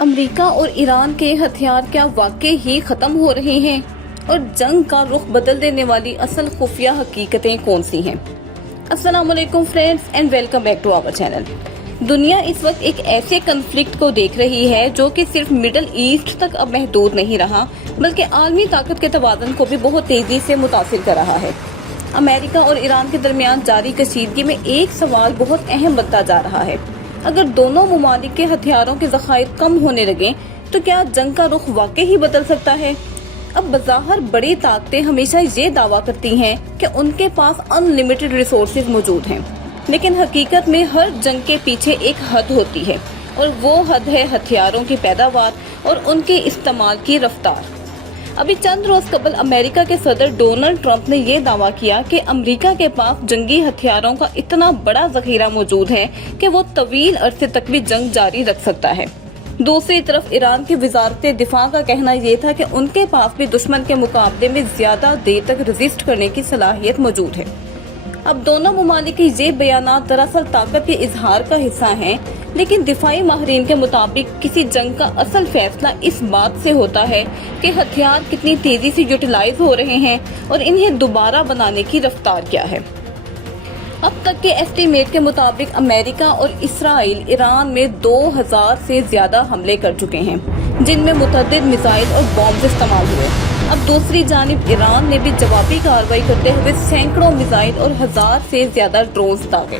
امریکہ اور ایران کے ہتھیار کیا واقعی ہی ختم ہو رہے ہیں؟ اور جنگ کا رخ بدل دینے والی اصل خفیہ حقیقتیں کون سی ہیں؟ السلام علیکم friends and welcome back to our channel. دنیا اس وقت ایک ایسے کنفلکٹ کو دیکھ رہی ہے جو کہ صرف مڈل ایسٹ تک اب محدود نہیں رہا، بلکہ عالمی طاقت کے توازن کو بھی بہت تیزی سے متاثر کر رہا ہے۔ امریکہ اور ایران کے درمیان جاری کشیدگی میں ایک سوال بہت اہم بنتا جا رہا ہے۔ اگر دونوں ممالک کے ہتھیاروں کے ذخائر کم ہونے لگیں تو کیا جنگ کا رخ واقعی ہی بدل سکتا ہے؟ اب بظاہر بڑی طاقتیں ہمیشہ یہ دعویٰ کرتی ہیں کہ ان کے پاس ان لمیٹڈ ریسورسز موجود ہیں، لیکن حقیقت میں ہر جنگ کے پیچھے ایک حد ہوتی ہے، اور وہ حد ہے ہتھیاروں کی پیداوار اور ان کے استعمال کی رفتار۔ ابھی چند روز قبل امریکہ کے صدر ڈونلڈ ٹرمپ نے یہ دعویٰ کیا کہ امریکہ کے پاس جنگی ہتھیاروں کا اتنا بڑا ذخیرہ موجود ہے کہ وہ طویل عرصے تک بھی جنگ جاری رکھ سکتا ہے۔ دوسری طرف ایران کی وزارت دفاع کا کہنا یہ تھا کہ ان کے پاس بھی دشمن کے مقابلے میں زیادہ دیر تک ریزسٹ کرنے کی صلاحیت موجود ہے۔ اب دونوں ممالک کے یہ بیانات دراصل طاقت کے اظہار کا حصہ ہیں، لیکن دفاعی ماہرین کے مطابق کسی جنگ کا اصل فیصلہ اس بات سے ہوتا ہے کہ ہتھیار کتنی تیزی سے یوٹیلائز ہو رہے ہیں اور انہیں دوبارہ بنانے کی رفتار کیا ہے۔ اب تک کے ایسٹیمیٹ کے مطابق امریکہ اور اسرائیل ایران میں 2000 سے زیادہ حملے کر چکے ہیں، جن میں متعدد میزائل اور بامز استعمال ہوئے۔ اب دوسری جانب ایران نے بھی جوابی کارروائی کرتے ہوئے سینکڑوں میزائل اور 1000 سے زیادہ ڈرونز داغے۔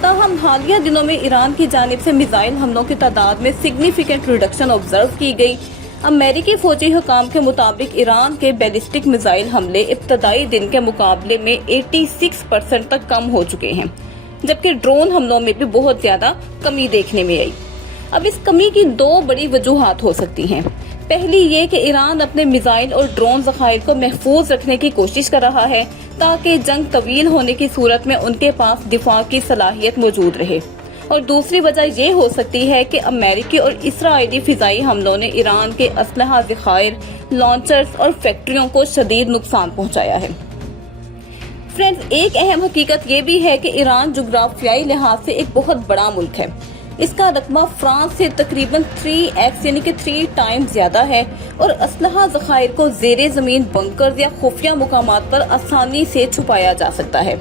تاہم حالیہ دنوں میں ایران کی جانب سے میزائل حملوں کی تعداد میں سگنیفیکنٹ ریڈکشن آبزرو کی گئی۔ امریکی فوجی حکام کے مطابق ایران کے بیلسٹک میزائل حملے ابتدائی دن کے مقابلے میں 86% تک کم ہو چکے ہیں، جبکہ ڈرون حملوں میں بھی بہت زیادہ کمی دیکھنے میں آئی۔ اب اس کمی کی دو بڑی وجوہات ہو سکتی ہیں۔ پہلی یہ کہ ایران اپنے میزائل اور ڈرون ذخائر کو محفوظ رکھنے کی کوشش کر رہا ہے تاکہ جنگ طویل ہونے کی صورت میں ان کے پاس دفاع کی صلاحیت موجود رہے، اور دوسری وجہ یہ ہو سکتی ہے کہ امریکی اور اسرائیلی فضائی حملوں نے ایران کے اسلحہ ذخائر، لانچرز اور فیکٹریوں کو شدید نقصان پہنچایا ہے۔ فرینڈز، ایک اہم حقیقت یہ بھی ہے کہ ایران جغرافیائی لحاظ سے ایک بہت بڑا ملک ہے۔ اس کا رقبہ فرانس سے تقریباً 3x یعنی کہ 3 ٹائم زیادہ ہے، اور اسلحہ ذخائر کو زیر زمین بنکرز یا خفیہ مقامات پر آسانی سے چھپایا جا سکتا ہے۔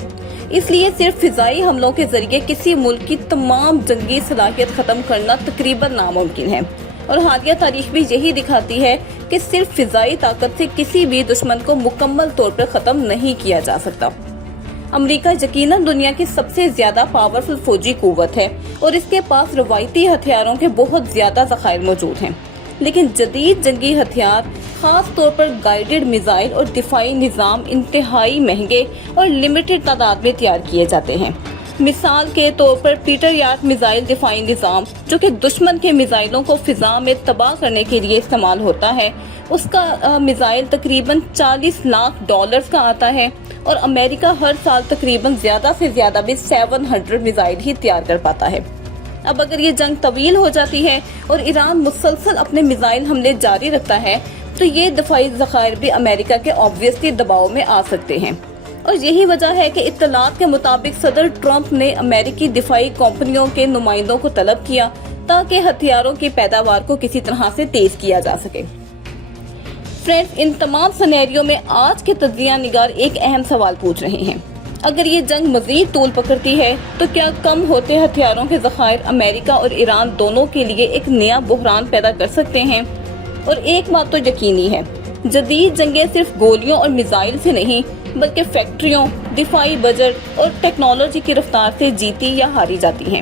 اس لیے صرف فضائی حملوں کے ذریعے کسی ملک کی تمام جنگی صلاحیت ختم کرنا تقریباً ناممکن ہے، اور حالیہ تاریخ بھی یہی دکھاتی ہے کہ صرف فضائی طاقت سے کسی بھی دشمن کو مکمل طور پر ختم نہیں کیا جا سکتا۔ امریکہ یقیناً دنیا کی سب سے زیادہ پاورفل فوجی قوت ہے، اور اس کے پاس روایتی ہتھیاروں کے بہت زیادہ ذخائر موجود ہیں، لیکن جدید جنگی ہتھیار، خاص طور پر گائیڈڈ میزائل اور دفاعی نظام انتہائی مہنگے اور لمیٹڈ تعداد میں تیار کیے جاتے ہیں۔ مثال کے طور پر پیٹریاٹ میزائل دفاعی نظام، جو کہ دشمن کے میزائلوں کو فضا میں تباہ کرنے کے لیے استعمال ہوتا ہے، اس کا میزائل تقریباً $40 لاکھ کا آتا ہے، اور امریکہ ہر سال تقریباً زیادہ سے زیادہ بھی 700 میزائل ہی تیار کر پاتا ہے۔ اب اگر یہ جنگ طویل ہو جاتی ہے اور ایران مسلسل اپنے میزائل حملے جاری رکھتا ہے تو یہ دفاعی ذخائر بھی امریکہ کے آبویسلی دباؤ میں آ سکتے ہیں، اور یہی وجہ ہے کہ اطلاعات کے مطابق صدر ٹرمپ نے امریکی دفاعی کمپنیوں کے نمائندوں کو طلب کیا تاکہ ہتھیاروں کی پیداوار کو کسی طرح سے تیز کیا جا سکے۔ فرینڈز، ان تمام سینیریو میں آج کے تجزیہ نگار ایک اہم سوال پوچھ رہے ہیں۔ اگر یہ جنگ مزید طول پکڑتی ہے تو کیا کم ہوتے ہتھیاروں کے ذخائر امریکہ اور ایران دونوں کے لیے ایک نیا بحران پیدا کر سکتے ہیں؟ اور ایک بات تو یقینی ہے، جدید جنگیں صرف گولیوں اور میزائل سے نہیں، بلکہ فیکٹریوں، دفاعی بجٹ اور ٹیکنالوجی کی رفتار سے جیتی یا ہاری جاتی ہیں،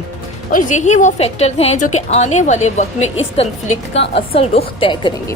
اور یہی وہ فیکٹرز ہیں جو کہ آنے والے وقت میں اس کنفلکٹ کا اصل رخ طے کریں گے۔